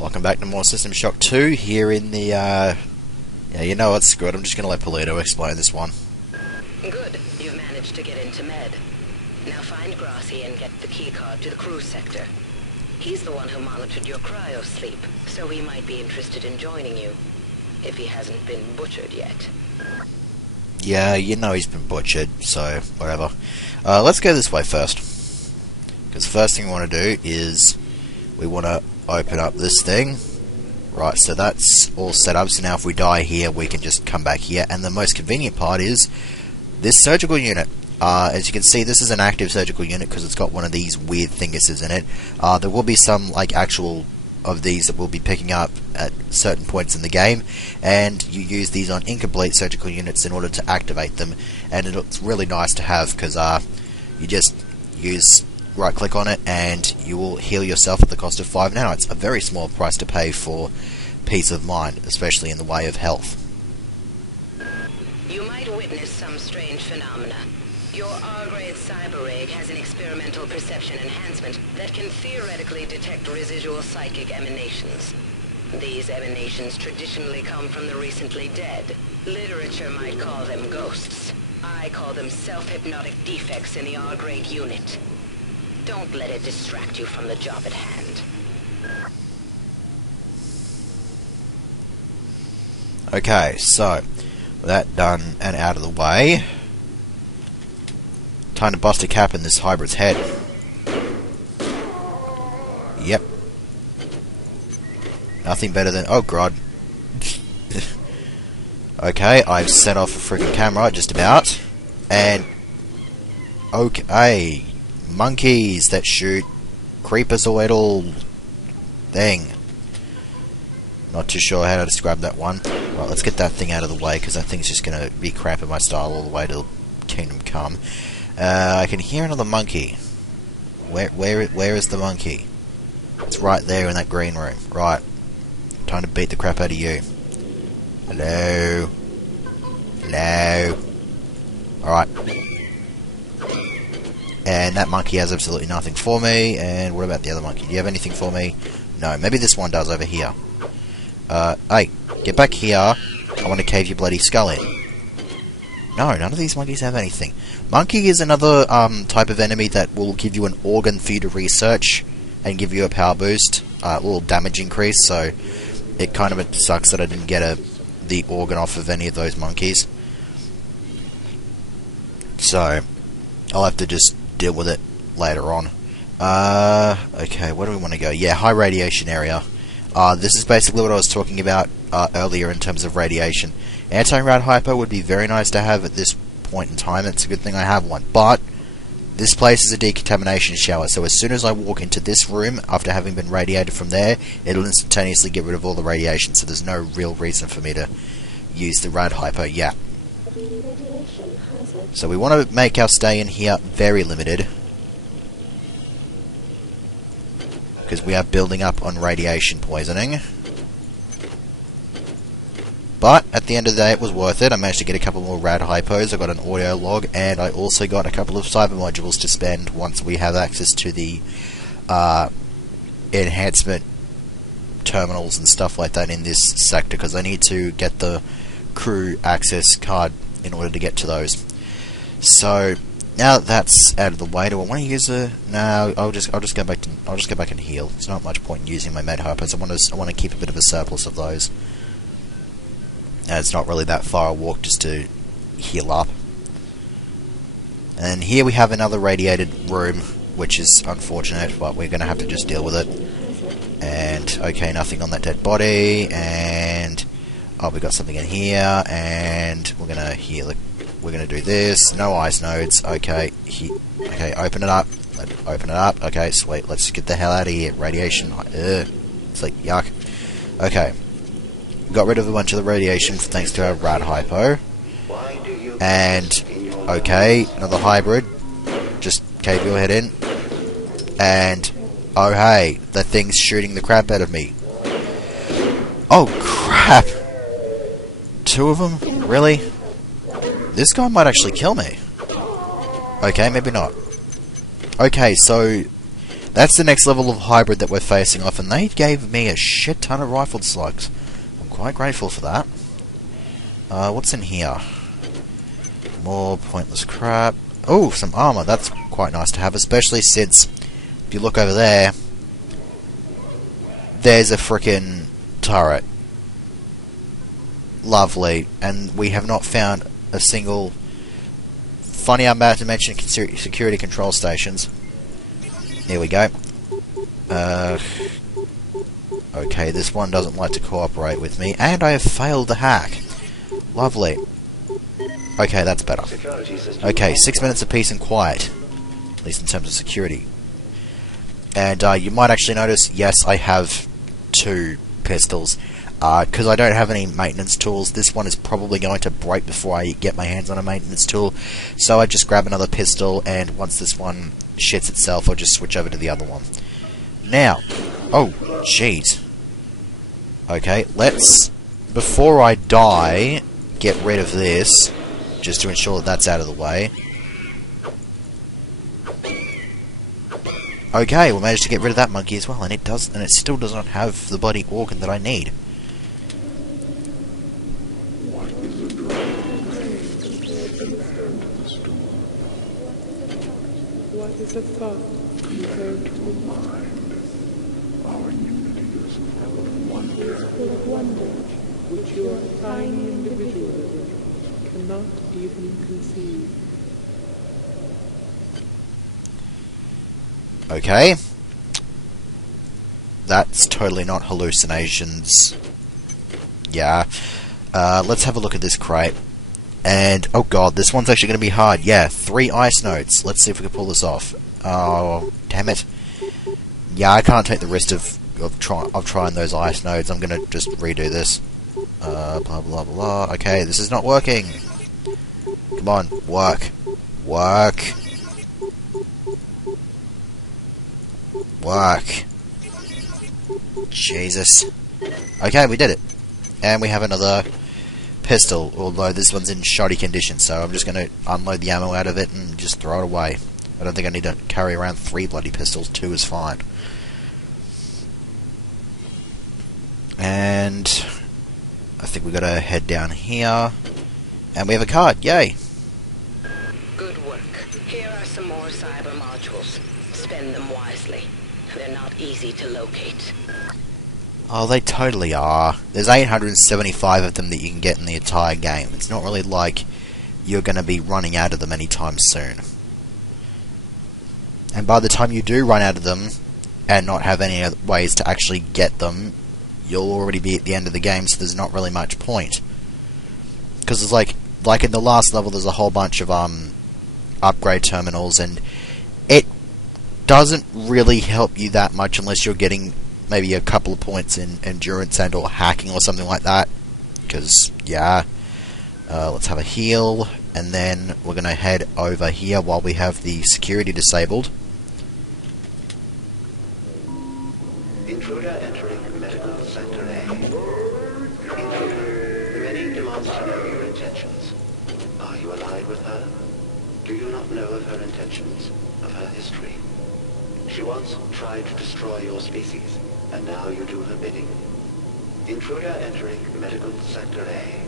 Welcome back to more System Shock 2 here in the, yeah, you know what, screw it, I'm just going to let Polito explain this one. Good, you've managed to get into Med. Now find Grassi and get the keycard to the cruise sector. He's the one who monitored your cryo-sleep, so he might be interested in joining you, if he hasn't been butchered yet. Yeah, you know he's been butchered, so whatever. Let's go this way first. Because the first thing we want to do is we want to open up this thing. Right, so that's all set up, so now if we die here we can just come back here. And the most convenient part is this surgical unit. As you can see, this is an active surgical unit because it's got one of these weird thinguses in it. There will be some like actual of these that we'll be picking up at certain points in the game, and you use these on incomplete surgical units in order to activate them. And it's really nice to have because you just use right click on it and you will heal yourself at the cost of 5 now. It's a very small price to pay for peace of mind, especially in the way of health. You might witness some strange phenomena. Your R-grade cyber rig has an experimental perception enhancement that can theoretically detect residual psychic emanations. These emanations traditionally come from the recently dead. Literature might call them ghosts. I call them self-hypnotic defects in the R-grade unit. Don't let it distract you from the job at hand. Okay, so with that done and out of the way, time to bust a cap in this hybrid's head. Yep. Nothing better than... oh god. Okay, I've set off a freaking camera, just about. And... okay. Monkeys that shoot creepazoidal thing. Not too sure how to describe that one. Right, let's get that thing out of the way, because that thing's just going to be crap in my style all the way to Kingdom Come. I can hear another monkey. Where is the monkey? It's right there in that green room. Right. Time to beat the crap out of you. Hello? Hello? Alright. And that monkey has absolutely nothing for me. And what about the other monkey? Do you have anything for me? No. Maybe this one does over here. Hey, get back here. I want to cave your bloody skull in. No, none of these monkeys have anything. Monkey is another type of enemy that will give you an organ for you to research and give you a power boost, a little damage increase. So it kind of sucks that I didn't get the organ off of any of those monkeys. So I'll have to just deal with it later on. Okay, where do we want to go? Yeah, high radiation area. This is basically what I was talking about earlier in terms of radiation. Anti-rad hypo would be very nice to have at this point in time. It's a good thing I have one. But this place is a decontamination shower, so as soon as I walk into this room, after having been radiated from there, it'll instantaneously get rid of all the radiation, so there's no real reason for me to use the rad hypo yet. So we want to make our stay in here very limited, because we are building up on radiation poisoning. But at the end of the day it was worth it. I managed to get a couple more rad hypos, I got an audio log, and I also got a couple of cyber modules to spend once we have access to the enhancement terminals and stuff like that in this sector, because I need to get the crew access card in order to get to those. So now that that's out of the way, do I want to use a... no, I'll just go back and heal. There's not much point in using my med hypos. I want to keep a bit of a surplus of those. And it's not really that far a walk just to heal up. And here we have another radiated room, which is unfortunate, but we're going to have to just deal with it. And okay, nothing on that dead body. And oh, we got something in here, and we're going to heal it. We're going to do this. No ice nodes. Okay. Okay, open it up. Open it up. Okay, sweet. Let's get the hell out of here. Radiation. It's like, yuck. Okay. Got rid of a bunch of the radiation thanks to our rad hypo. And, okay, another hybrid. Just cave your head in. And, oh hey, that thing's shooting the crap out of me. Oh crap! 2 of them? Really? This guy might actually kill me. Okay, maybe not. Okay, so That's the next level of hybrid that we're facing off, and they gave me a shit ton of rifled slugs. I'm quite grateful for that. What's in here? More pointless crap. Oh, some armor. That's quite nice to have, especially since, if you look over there, there's a frickin' turret. Lovely. And we have not found a single... Funny I'm about to mention security control stations. Here we go. Okay, this one doesn't like to cooperate with me, and I have failed the hack. Lovely. Okay, that's better. Okay, 6 minutes of peace and quiet. At least in terms of security. And you might actually notice, yes, I have 2 pistols. Because I don't have any maintenance tools, this one is probably going to break before I get my hands on a maintenance tool. So I just grab another pistol, and once this one shits itself, I'll just switch over to the other one. Now, oh, jeez. Okay, let's, before I die, get rid of this, just to ensure that that's out of the way. Okay, we managed to get rid of that monkey as well, and it still does not have the bloody organ that I need. What is a thought compared to a mind? Our unity is full of wonder, which your tiny individualism cannot even conceive. Okay. That's totally not hallucinations. Yeah. Let's have a look at this crate. And, oh god, this one's actually going to be hard. Yeah, 3 ice nodes. Let's see if we can pull this off. Oh, damn it. Yeah, I can't take the risk of trying those ice nodes. I'm going to just redo this. Blah, blah, blah. Okay, this is not working. Come on, work. Work. Work. Jesus. Okay, we did it. And we have another pistol, although this one's in shoddy condition, so I'm just going to unload the ammo out of it and just throw it away. I don't think I need to carry around 3 bloody pistols. 2 is fine. And I think we've got to head down here. And we have a card. Yay! Good work. Here are some more cyber modules. Spend them wisely. They're not easy to locate. Oh, they totally are. There's 875 of them that you can get in the entire game. It's not really like you're going to be running out of them anytime soon. And by the time you do run out of them, and not have any other ways to actually get them, you'll already be at the end of the game, so there's not really much point. Because it's like in the last level, there's a whole bunch of upgrade terminals, and it doesn't really help you that much unless you're getting maybe a couple of points in endurance and or hacking or something like that. Because, yeah. Let's have a heal, and then we're going to head over here while we have the security disabled. Intruder entering medical sector A. Intruder, many demands to know your intentions. Are you allied with her? Do you not know of her intentions, of her history? She once tried to destroy your species, and now you do her bidding. Intruder entering medical sector A.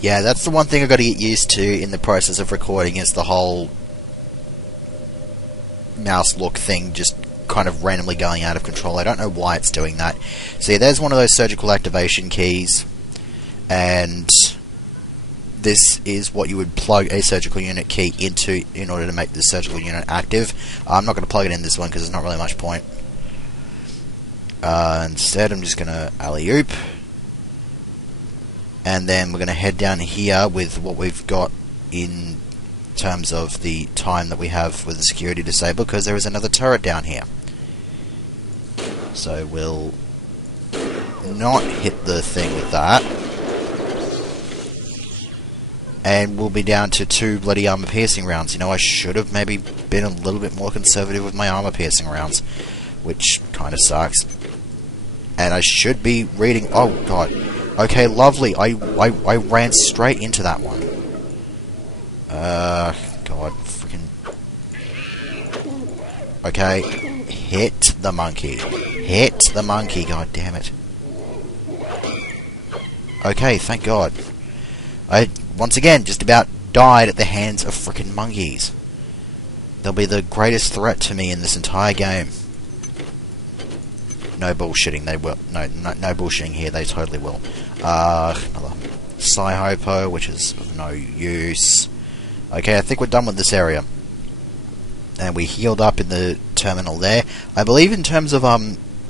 Yeah, that's the one thing I've got to get used to in the process of recording, is the whole mouse look thing just kind of randomly going out of control. I don't know why it's doing that. So yeah, there's one of those surgical activation keys, and this is what you would plug a surgical unit key into in order to make the surgical unit active. I'm not going to plug it in this one because there's not really much point. Instead, I'm just going to alley-oop. And then we're going to head down here with what we've got in terms of the time that we have with the security disabled, because there is another turret down here. So we'll not hit the thing with that. And we'll be down to 2 bloody armor-piercing rounds. You know, I should have maybe been a little bit more conservative with my armor-piercing rounds, which kind of sucks. And I should be reading... Oh, God. Okay, lovely. I ran straight into that one. God, freaking... Okay, hit the monkey. Hit the monkey, god damn it. Okay, thank god. I, once again, just about died at the hands of frickin' monkeys. They'll be the greatest threat to me in this entire game. No bullshitting, they will. No bullshitting here, they totally will. Another Psy-Hypo, which is of no use. Okay, I think we're done with this area. And we healed up in the terminal there. I believe in terms of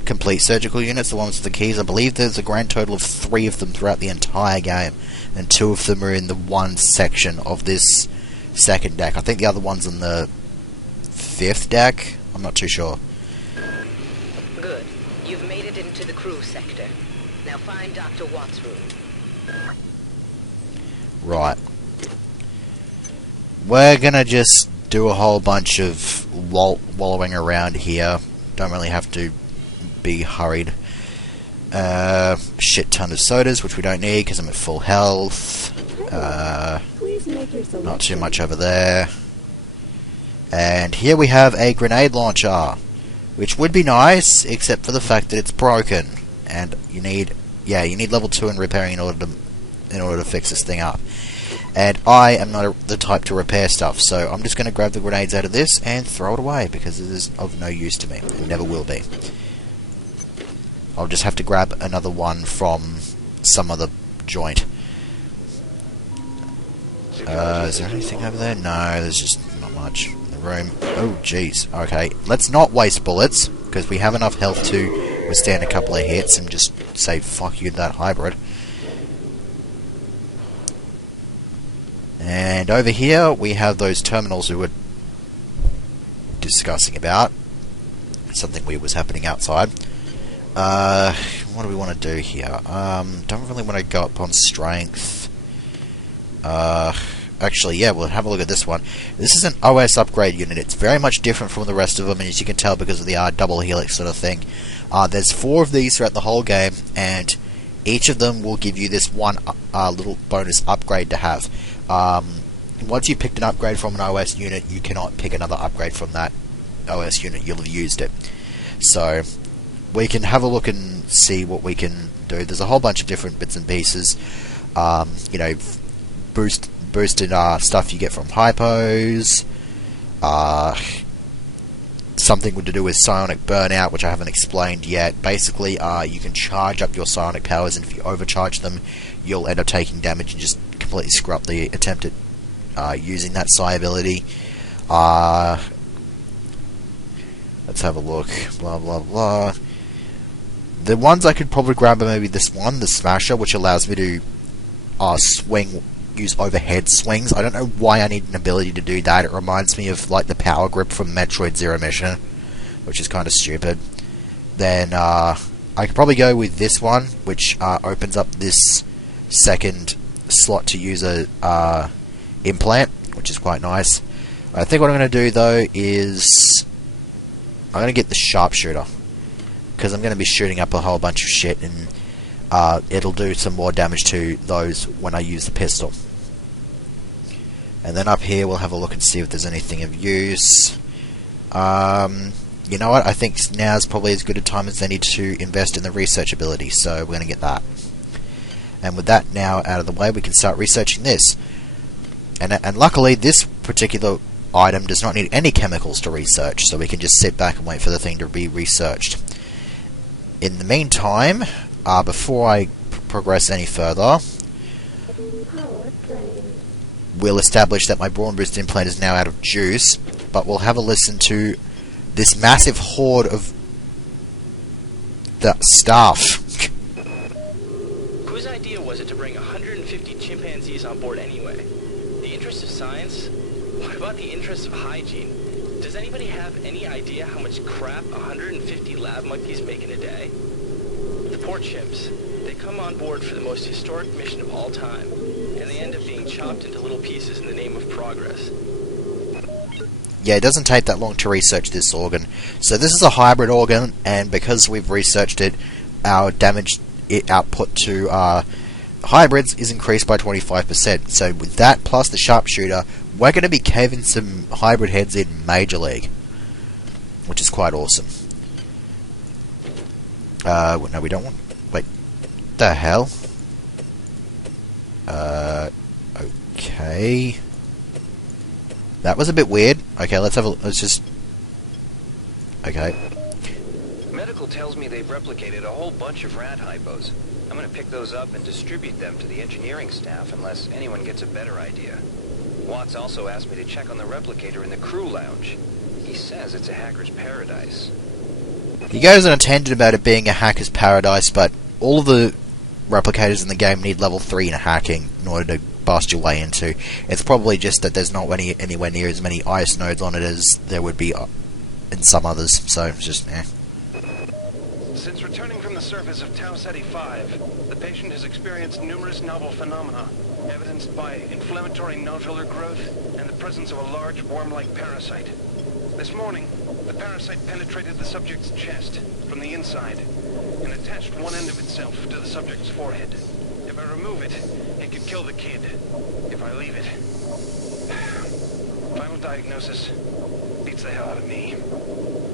complete surgical units, the ones with the keys, I believe there's a grand total of 3 of them throughout the entire game. And 2 of them are in the one section of this second deck. I think the other one's in the 5th deck? I'm not too sure. Good. You've made it into the crew sector. Now find Dr. Watt's room. Right. We're gonna just do a whole bunch of wallowing around here. Don't really have to be hurried. Shit ton of sodas, which we don't need because I'm at full health. Not too much over there. And here we have a grenade launcher, which would be nice, except for the fact that it's broken, and you need level 2 in repairing in order to fix this thing up. And I am not the type to repair stuff, so I'm just going to grab the grenades out of this and throw it away, because it is of no use to me. It never will be. I'll just have to grab another one from some other joint. Is there anything over there? No, there's just not much in the room. Oh, jeez. Okay, let's not waste bullets, because we have enough health to withstand a couple of hits and just say fuck you to that hybrid. And over here, we have those terminals we were discussing about. Something weird was happening outside. What do we want to do here? Don't really want to go up on strength. Actually, yeah, we'll have a look at this one. This is an OS upgrade unit. It's very much different from the rest of them, and as you can tell, because of the double helix sort of thing. There's 4 of these throughout the whole game, and each of them will give you this one little bonus upgrade to have. Once you picked an upgrade from an OS unit, you cannot pick another upgrade from that OS unit. You'll have used it. So we can have a look and see what we can do. There's a whole bunch of different bits and pieces. You know, boosted stuff you get from hypos. Something to do with psionic burnout, which I haven't explained yet. Basically, you can charge up your psionic powers, and if you overcharge them, you'll end up taking damage and just completely screw up the attempt at using that psi ability. Let's have a look. Blah, blah, blah. The ones I could probably grab are maybe this one, the Smasher, which allows me to use overhead swings. I don't know why I need an ability to do that. It reminds me of like the power grip from Metroid Zero Mission, which is kind of stupid. Then I could probably go with this one, which opens up this second slot to use a implant, which is quite nice. I think what I'm going to do though is I'm going to get the sharpshooter, because I'm going to be shooting up a whole bunch of shit, and it'll do some more damage to those when I use the pistol. And then up here we'll have a look and see if there's anything of use. You know what, I think now's probably as good a time as any to invest in the research ability, so we're going to get that. And with that now out of the way, we can start researching this. And luckily this particular item does not need any chemicals to research, so we can just sit back and wait for the thing to be researched. In the meantime, before I progress any further, we'll establish that my Brawn Boost implant is now out of juice, but we'll have a listen to this massive horde of the stuff. Whose idea was it to bring 150 chimpanzees on board anyway? The interest of science? What about the interest of hygiene? Does anybody have any idea how much crap 150 lab monkeys make in a day? The poor chimps. They come on board for the most historic mission of all time, and they end up being chopped into little pieces in the name of progress. Yeah, it doesn't take that long to research this organ. So this is a hybrid organ, and because we've researched it, our damage output to hybrids is increased by 25%. So with that plus the sharpshooter, we're going to be caving some hybrid heads in Major League. which is quite awesome. No, we don't want... Wait. The hell? Okay. That was a bit weird. Okay, let's just... Okay. Medical tells me they've replicated a whole bunch of rat hypos. I'm gonna pick those up and distribute them to the engineering staff unless anyone gets a better idea. Watts also asked me to check on the replicator in the crew lounge. He says it's a hacker's paradise. He goes on a tangent about it being a hacker's paradise, but all of the replicators in the game need level 3 in hacking in order to bust your way into. It's probably just that there's not anywhere near as many IS nodes on it as there would be in some others, so it's just, eh. Since returning from the surface of Tau Ceti 5, the patient has experienced numerous novel phenomena, evidenced by inflammatory nodular growth and the presence of a large worm-like parasite. This morning, the parasite penetrated the subject's chest from the inside and attached one end of itself to the subject's forehead. If I remove it, it could kill the kid. If I leave it... Final diagnosis beats the hell out of me.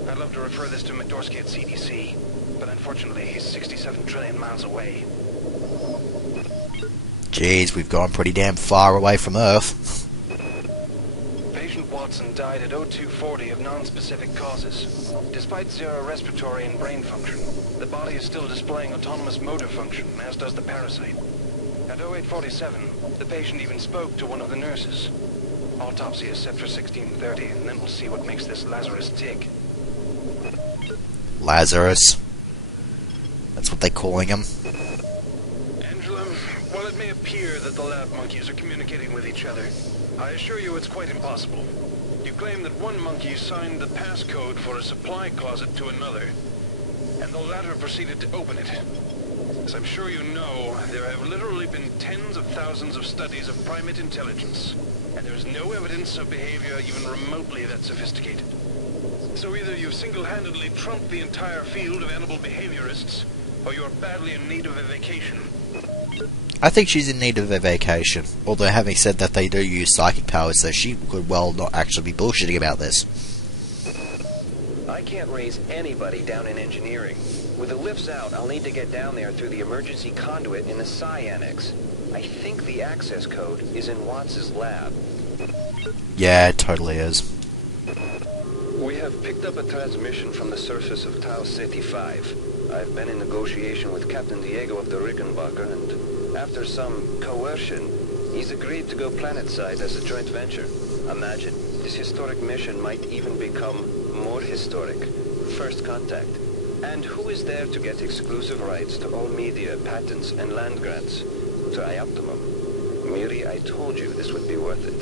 I'd love to refer this to Medorsky at CDC, but unfortunately he's 67 trillion miles away. Jeez, we've gone pretty damn far away from Earth. Patient Watson died at 0240 of non-specific causes. Despite zero respiratory and brain function, the body is still displaying autonomous motor function, as does the parasite. At 0847, the patient even spoke to one of the nurses. Autopsy is set for 1630, and then we'll see what makes this Lazarus tick. Lazarus. That's what they're calling him. Angela, while it may appear that the lab monkeys are communicating with each other, I assure you it's quite impossible. You claim that one monkey signed the passcode for a supply closet to another, and the latter proceeded to open it. As I'm sure you know, there have literally been tens of thousands of studies of primate intelligence, and there's no evidence of behavior even remotely that sophisticated. So either you've single-handedly trumped the entire field of animal behaviorists, or you're badly in need of a vacation. I think she's in need of a vacation. Although having said that, they do use psychic powers, so she could well not actually be bullshitting about this. I can't raise anybody down in engineering. With the lifts out, I'll need to get down there through the emergency conduit in the Psi Annex. I think the access code is in Watts' lab. Yeah, it totally is. We have picked up a transmission from the surface of Tau Ceti 5. I've been in negotiation with Captain Diego of the Rickenbacker, and after some coercion, he's agreed to go planetside as a joint venture. Imagine, this historic mission might even become more historic. First contact. And who is there to get exclusive rights to all media, patents, and land grants? Trioptimum. Miri, I told you this would be worth it.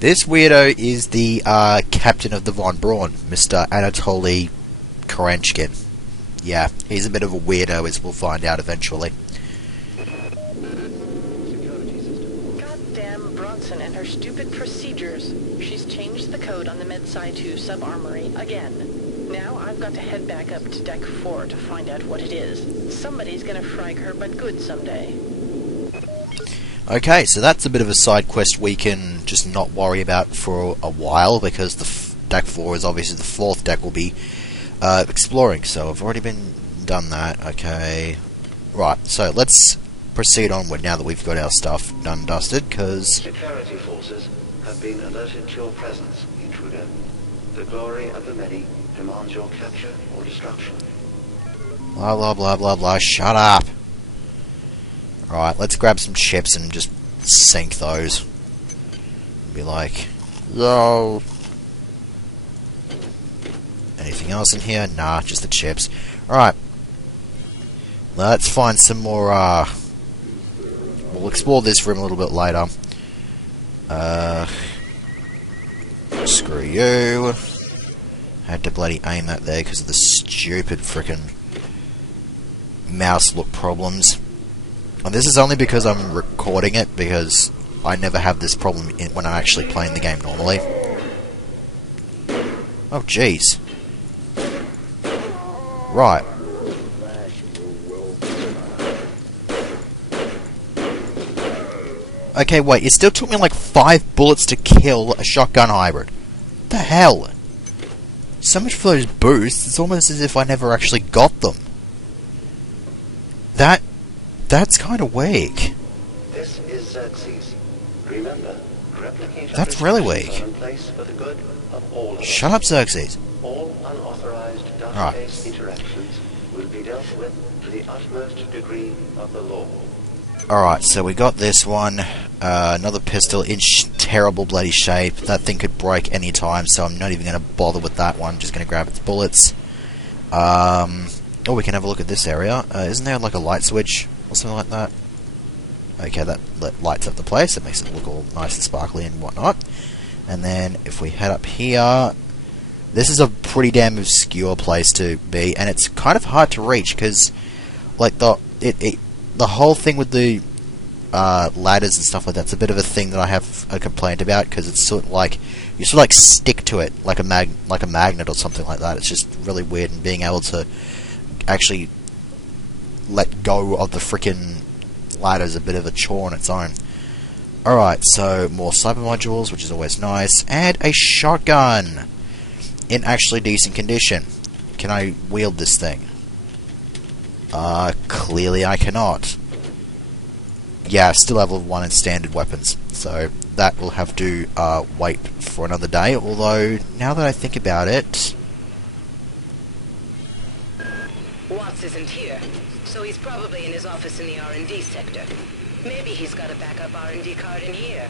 This weirdo is the captain of the Von Braun, Mr. Anatoly Korenchkin. Yeah, he's a bit of a weirdo, as we'll find out eventually. Goddamn Bronson and her stupid procedures. She's changed the code on the MedSci 2 sub-armory again. Now I've got to head back up to Deck 4 to find out what it is. Somebody's gonna frag her but good someday. Okay, so that's a bit of a side quest we can just not worry about for a while, because the Deck 4 is obviously the fourth deck we'll be exploring, so I've already done that. Okay, right, so let's proceed onward now that we've got our stuff done and dusted, because... Security forces have been alerted to your presence, intruder. The glory of the many demands your capture or destruction. Blah blah blah blah blah, shut up! Right, let's grab some chips and just sink those. Be like, yo. Anything else in here? Nah, just the chips. Alright. Let's find some more, we'll explore this room a little bit later. Screw you. Had to bloody aim that there because of the stupid frickin' mouse look problems. And this is only because I'm recording it, because I never have this problem when I'm actually playing the game normally. Oh, jeez. Right. Okay, wait, it still took me like 5 bullets to kill a shotgun hybrid. What the hell? so much for those boosts. It's almost as if I never actually got them. That's kind of weak. This is Xerxes. Remember, replication That's really restrictions weak. are in place for the good of all of us. Shut up, Xerxes. All unauthorized Right. database interactions will be dealt with to the utmost degree of the law. Alright, so we got this one. Another pistol in terrible bloody shape. That thing could break any time, so I'm not even going to bother with that one. I'm just going to grab its bullets. Oh, we can have a look at this area. Isn't there like a light switch or something like that? Okay, that lights up the place. It makes it look all nice and sparkly and whatnot. And then if we head up here, this is a pretty damn obscure place to be, and it's kind of hard to reach because, like, the whole thing with the ladders and stuff like that's a bit of a thing that I have a complaint about, because it's sort of like you sort of like stick to it like a magnet or something like that. It's just really weird, and being able to actually let go of the frickin' ladder is a bit of a chore on its own. Alright, so more cyber modules, which is always nice, and a shotgun in actually decent condition. Can I wield this thing? Clearly I cannot. Yeah, I still have level 1 in standard weapons, so that will have to wait for another day, although, now that I think about it... Watts isn't here, so he's probably in his office in the R&D sector. Maybe he's got a backup R&D card in here.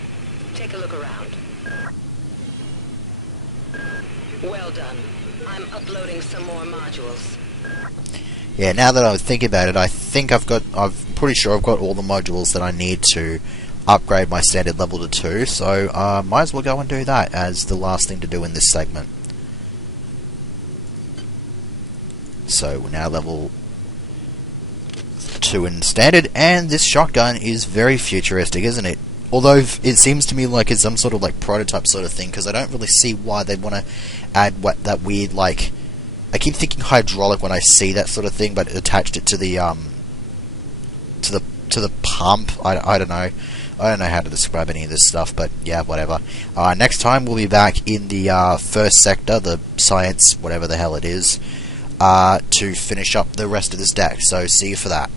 Take a look around. Well done. I'm uploading some more modules. Yeah, now that I think about it, I'm pretty sure I've got all the modules that I need to upgrade my standard level to 2, so might as well go and do that as the last thing to do in this segment. So we're now level 2 in standard, and this shotgun is very futuristic, isn't it? Although it seems to me like it's some sort of like prototype sort of thing, because I don't really see why they'd want to add that weird, like, I keep thinking hydraulic when I see that sort of thing, but attached it to the pump. I don't know. I don't know how to describe any of this stuff, but yeah, whatever. Next time we'll be back in the first sector, the science, whatever the hell it is, to finish up the rest of this deck. So see you for that.